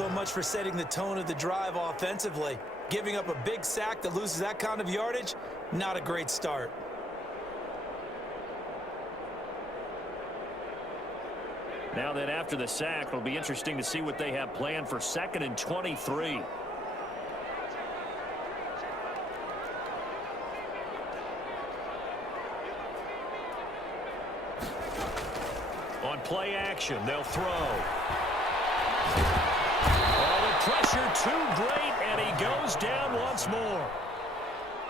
so much for setting the tone of the drive offensively. Giving up a big sack that loses that kind of yardage, not a great start. Now then, after the sack, it'll be interesting to see what they have planned for 2nd and 23. On play action, they'll throw. Oh, the pressure too great, and he goes down once more.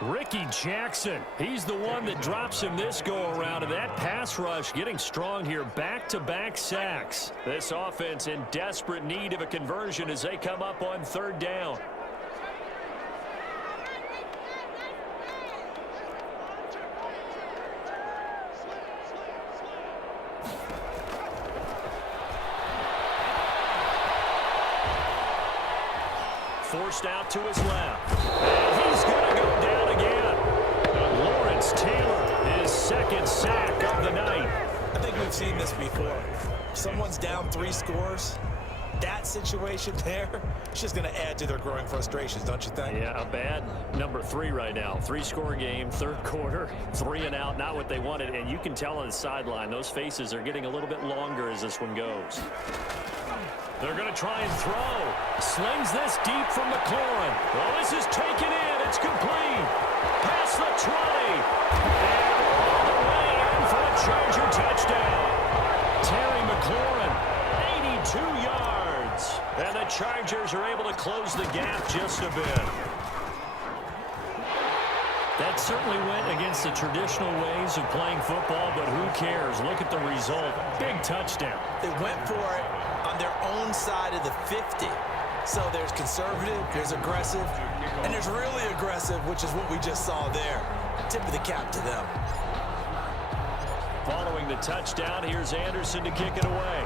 Ricky Jackson, he's the one that drops him this go-around, and that pass rush getting strong here. Back-to-back sacks. This offense in desperate need of a conversion as they come up on 3rd down. Forced out to his left. And he's going to go down again. Lawrence Taylor, his 2nd sack of the night. I think we've seen this before. Someone's down 3 scores. That situation there, it's just going to add to their growing frustrations, don't you think? Yeah, a bad number 3 right now. 3-score game, 3rd quarter, 3 and out, not what they wanted. And you can tell on the sideline, those faces are getting a little bit longer as this one goes. They're going to try and throw. Slings this deep from McLaurin. Well, this is taken in. It's complete. Past the 20. And all the way in for a Charger touchdown. Terry McLaurin, 82 yards. And the Chargers are able to close the gap just a bit. That certainly went against the traditional ways of playing football, but who cares? Look at the result. Big touchdown. They went for it on their own side of the 50. So there's conservative, there's aggressive, and there's really aggressive, which is what we just saw there. Tip of the cap to them. Following the touchdown, here's Anderson to kick it away.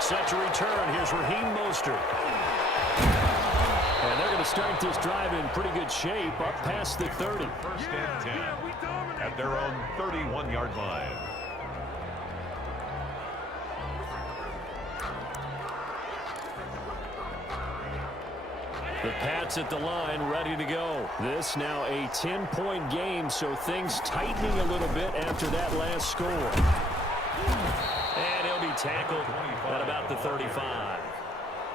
Set to return, here's Raheem Mostert. And they're going to start this drive in pretty good shape up past the 30. 1st and 10 at their own 31-yard line. The Pats at the line, ready to go. This now a 10-point game, so things tightening a little bit after that last score. And he'll be tackled at about the 35.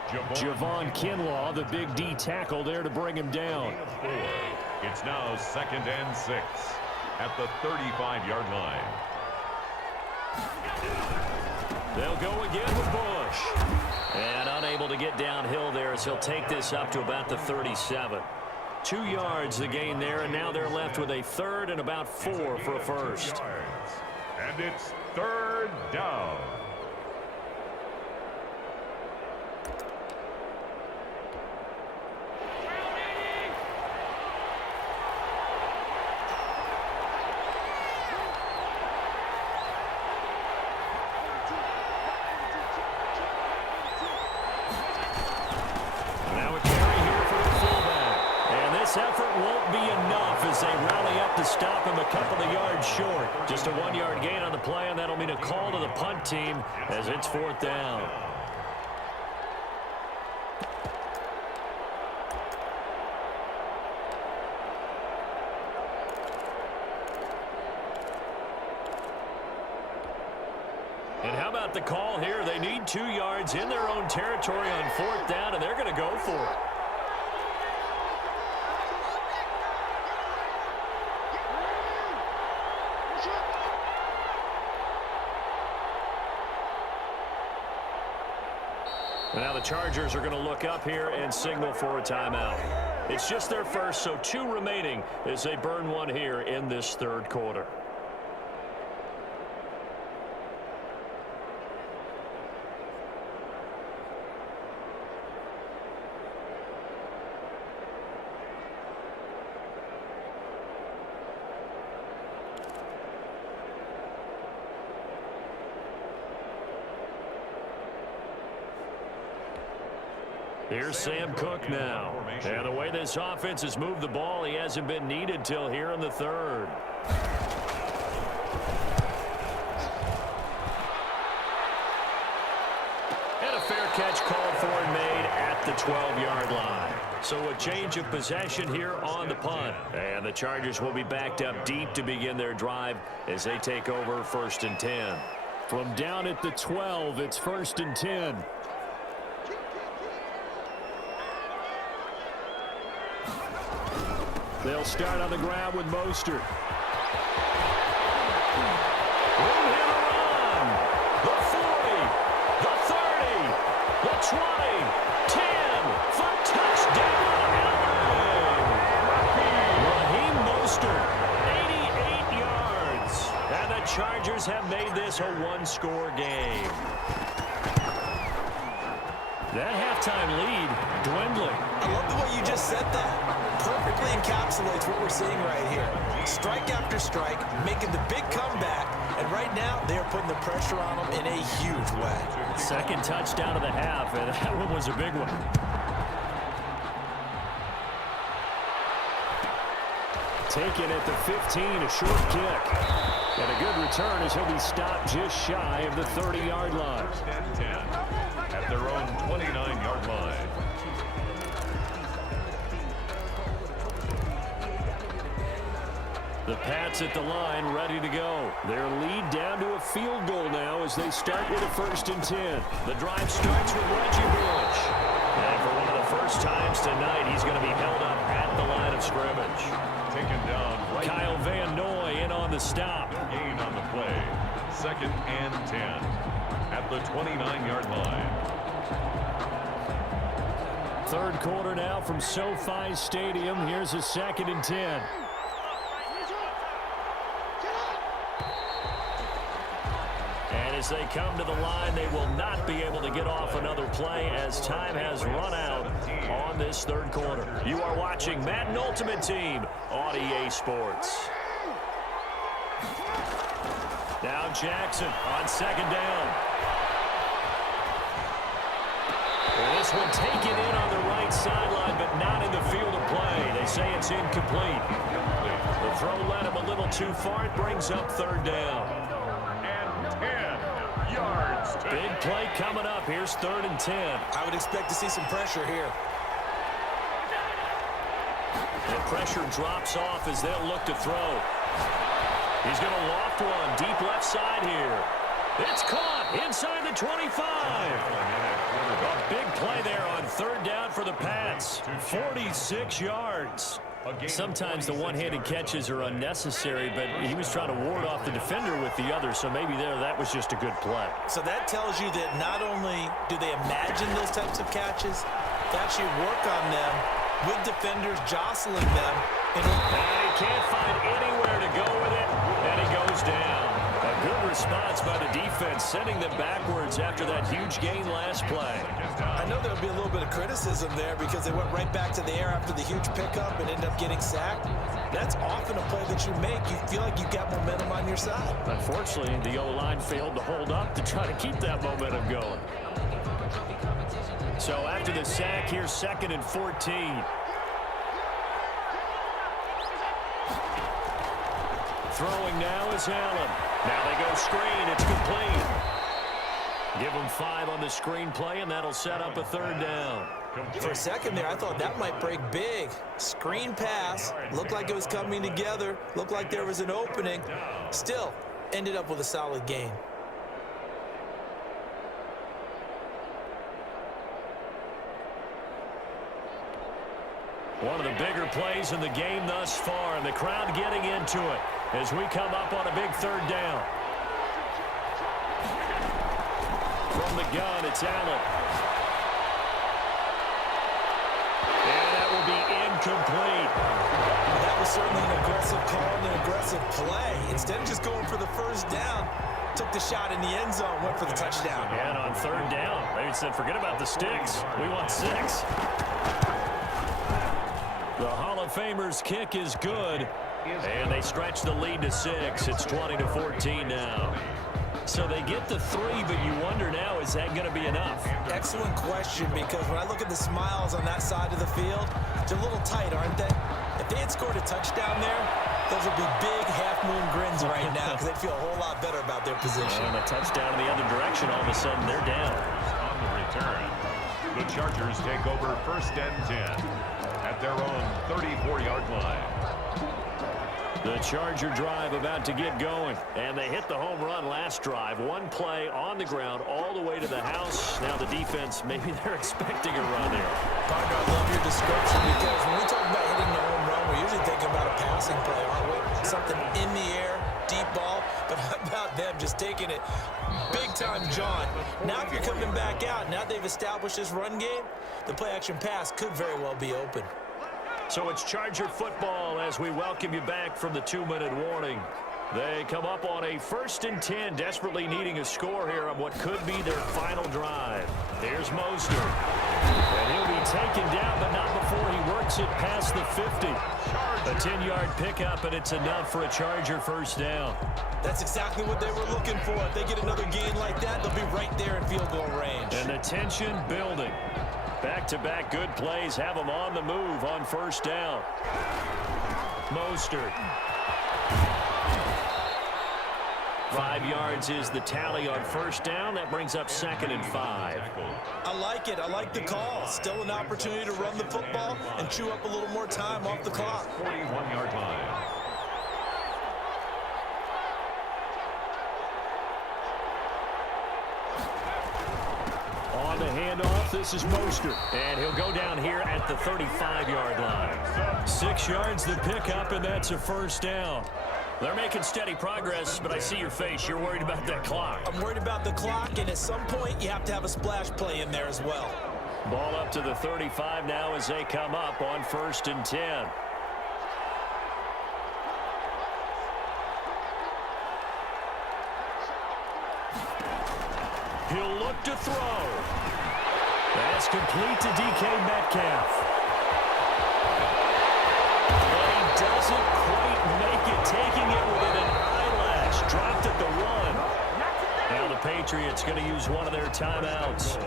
Javon Kinlaw, the big D tackle there to bring him down. It's now 2nd and 6 at the 35-yard line. They'll go again with Bush. And unable to get downhill there as he'll take this up to about the 37. 2 yards the gain there, and now they're left with a 3rd and about 4 for a first. And it's 3rd down. Effort won't be enough as they rally up to stop him a couple of yards short. Just a 1-yard gain on the play, and that'll mean a call to the punt team as it's 4th down. And how about the call here? They need 2 yards in their own territory on 4th down, and they're going to go for it. Now the Chargers are going to look up here and signal for a timeout. It's just their first, so 2 remaining as they burn one here in this 3rd quarter. Here's Sam Cook now. And the way this offense has moved the ball, he hasn't been needed till here in the 3rd. fair catch called for and made at the 12-yard line. So a change of possession here on the punt. And the Chargers will be backed up deep to begin their drive as they take over 1st and 10. From down at the 12, it's 1st and 10. They'll start on the ground with Mostert. Room here to run. The 40, the 30, the 20, 10 for touchdown, Allen. Raheem Mostert, 88 yards. And the Chargers have made this a one-score game. That halftime lead dwindling. I love the way you just said that. Perfectly encapsulates what we're seeing right here. Strike after strike, making the big comeback, and right now they are putting the pressure on them in a huge way. Second touchdown of the half, and that one was a big one. Taken at the 15, a short kick. And a good return as he'll be stopped just shy of the 30-yard line. 10 at their own 29-yard line. The Pats at the line, ready to go. Their lead down to a field goal now as they start with a 1st and 10. The drive starts with Reggie Bush. And for one of the first times tonight, he's going to be held up at the line of scrimmage. Taken down right. Kyle Van Noy in on the stop. Gain on the play. 2nd and 10 at the 29-yard line. Third quarter now from SoFi Stadium. Here's a 2nd and 10. And as they come to the line, they will not be able to get off another play as time has run out on this third quarter. You are watching Madden Ultimate Team on EA Sports. Now Jackson on 2nd down. And this one taken in on the right sideline, but not in the field of play. They say it's incomplete. The throw led him a little too far. It brings up 3rd down. And 10 yards. Big play coming up. Here's 3rd and 10. I would expect to see some pressure here. The pressure drops off as they'll look to throw. He's going to loft one deep left side here. It's caught inside the 25. A big play there on 3rd down for the Pats. 46 yards. Sometimes the one-handed catches are unnecessary, but he was trying to ward off the defender with the other, so maybe that was just a good play. So that tells you that not only do they imagine those types of catches, they actually work on them with defenders jostling them. And he can't find anywhere to go with it, and he goes down. A good response by the defense, sending them backwards after that huge gain last play. I know there'll be a little bit of criticism there because they went right back to the air after the huge pickup and ended up getting sacked. That's often a play that you make. You feel like you've got momentum on your side. Unfortunately, the O-line failed to hold up to try to keep that momentum going. So after the sack, here's 2nd and 14. Throwing now is Allen. Now they go screen. It's complete. Give them 5 on the screen play, and that'll set up a 3rd down. For a second there, I thought that might break big. Screen pass. Looked like it was coming together. Looked like there was an opening. Still, ended up with a solid gain. One of the bigger plays in the game thus far, and the crowd getting into it as we come up on a big 3rd down. From the gun, it's Allen. And that will be incomplete. That was certainly an aggressive call and an aggressive play. Instead of just going for the 1st down, took the shot in the end zone, went for the touchdown. And on 3rd down, they said, forget about the sticks. We want 6. The Hall of Famer's kick is good, and they stretch the lead to 6. It's 20-14 now. So they get the 3, but you wonder now, is that going to be enough? Excellent question, because when I look at the smiles on that side of the field, they're a little tight, aren't they? If they had scored a touchdown there, those would be big half-moon grins right now because they'd feel a whole lot better about their position. And a touchdown in the other direction, all of a sudden they're down. return. The Chargers take over 1st and 10 at their own 34-yard line. The Charger drive about to get going, and they hit the home run last drive. One play on the ground all the way to the house. Now the defense, maybe they're expecting a run here. Partner, I love your description because when we talk about hitting the home run, we're usually thinking about a passing play, aren't we? Something in the air, deep ball, but how about them just taking it big time, John? Now if you're coming back out, now they've established this run game, the play-action pass could very well be open. So it's Charger football as we welcome you back from the 2-minute warning. They come up on a 1st and 10, desperately needing a score here on what could be their final drive. Here's Mostert. And he'll be taken down, but not before he works it past the 50. A 10-yard pickup, and it's enough for a Charger first down. That's exactly what they were looking for. If they get another gain like that, they'll be right there in field goal range. And the tension building. Back-to-back good plays have them on the move on first down. Mostert. 5 yards is the tally on first down. That brings up 2nd and 5. I like it. I like the call. Still an opportunity to run the football and chew up a little more time off the clock. 41-yard line. On the handoff, this is Mostert. And he'll go down here at the 35-yard line. 6 yards the pickup, and that's a first down. They're making steady progress, but I see your face. You're worried about that clock. I'm worried about the clock, and at some point, you have to have a splash play in there as well. Ball up to the 35 now as they come up on 1st and 10. He'll look to throw. That's complete to DK Metcalf. And he doesn't quite make it, taking it within an eyelash. Dropped at the 1. Now the Patriots going to use one of their timeouts.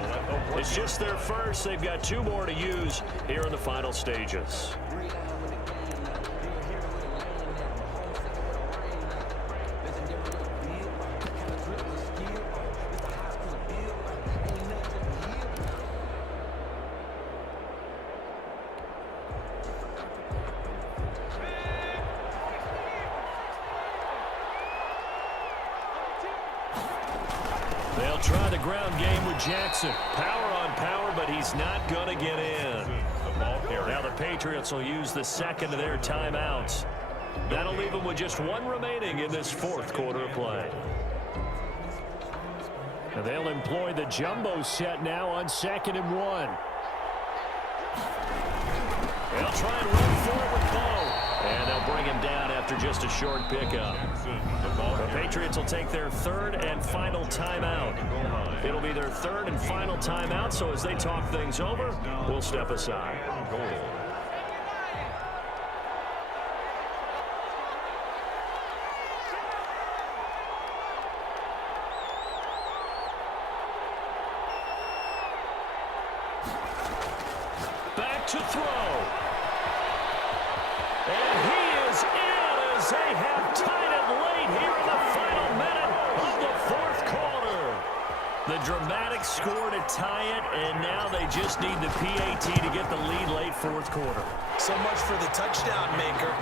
It's just their first. They've got 2 more to use here in the final stages. They'll try the ground game with Jackson. Power on power, but he's not going to get in. Now the Patriots will use the 2nd of their timeouts. That'll leave them with just 1 remaining in this 4th quarter of play. And they'll employ the jumbo set now on 2nd and 1. They'll try and run for it with Bo. And they'll bring him down after just a short pickup. The Patriots will take their 3rd and final timeout. It'll be their 3rd and final timeout, so as they talk things over, we'll step aside. Back to throw. And he is in as they have tied it late here in the final minute of the 4th quarter. The dramatic score to tie it, and now they just need the PAT to get the lead late 4th quarter. So much for the touchdown maker.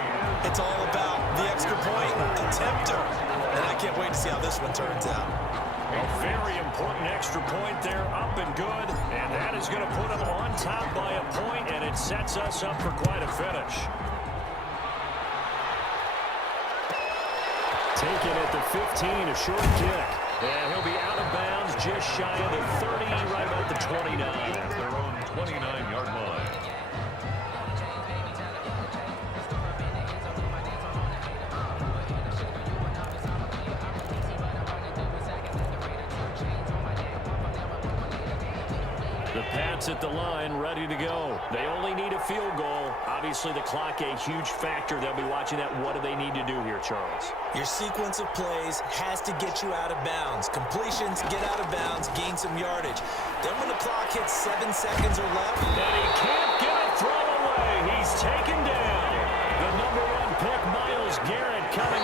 It's all about the extra point attempter. And I can't wait to see how this one turns out. A very important extra point there, up and good. And that is going to put them on top by a point, and it sets us up for quite a finish. Taken at the 15, a short kick. And he'll be out of bounds just shy of the 30, right about the 29. At their own 29-yard line. The Pats at the line, ready to go. They only need a field goal. Obviously, the clock a huge factor. They'll be watching that. What do they need to do here, Charles? Your sequence of plays has to get you out of bounds. Completions, get out of bounds, gain some yardage. Then when the clock hits 7 seconds or left, and he can't get a throw away. He's taken down. The number 1 pick, Myles Garrett, coming